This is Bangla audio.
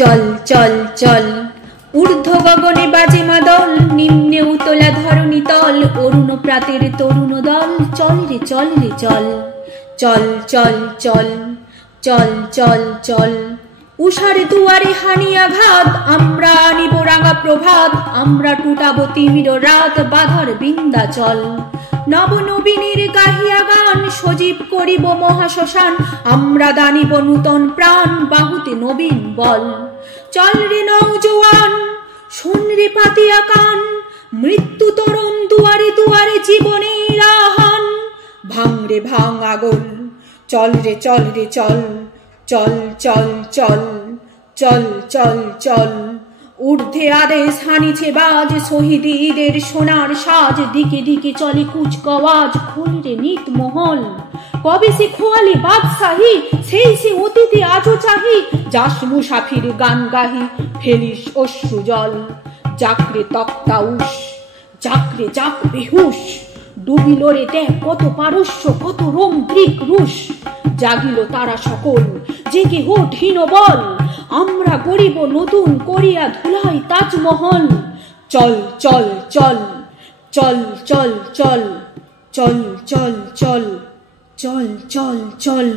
চল চল চল ঊর্ধ্ব গগনে বাজে মাদল, নিম্নে উতলা ধরণী তল, অরুণ প্রাতের তরুণ দল। চল রে চল রে চল, চল চল চল, চল চল চল। উষার দুয়ারে হানি আঘাত, আমরা আনিব রাঙা প্রভাত, আমরা টুটাবো তিমির রাত, বাধার বিন্ধ্যাচল। নব নবীনের গাহিয়া গান, সজীব করিব মহাশ্মশান, আমরা দানিব নূতন প্রাণ, বাহুতে নবীন বল। চল রে নওজোয়ান, শোন রে পাতিয়া কান, মৃত্যু তরুণ দুয়ারে দুয়ারে জীবনের আহ্বান। ভাঙ রে ভাঙ আগুন, চল রে চল রে চল, চল চল চল, চল চল চল। ঊর্ধ্বে আদেশ হানিছে বাজ, শহীদদের সোনার সাজ, দিকে দিকে চলে কুচকাওয়াজ। খোল রে নিত মহল, কবে সে খোয়ালি বাদশাহী, সেই সে অতীতে আজও চাহি। যাস মুসাফির গান গাহি, ফেলিস অশ্রু জল। জাকরে তক্তা উস, জাকরে জাক বেহুশ, ডুবিল রে দেখ কত পারস্য, কত রোম গ্রিক রুশ। জাগিল তারা সকল, জেগে হোঠ হীন বল, আমরা গরিব নতুন করিয়া ধুলাই তাজমহল। চল চল চল, চল চল চল, চল চল চল, চল চল চল।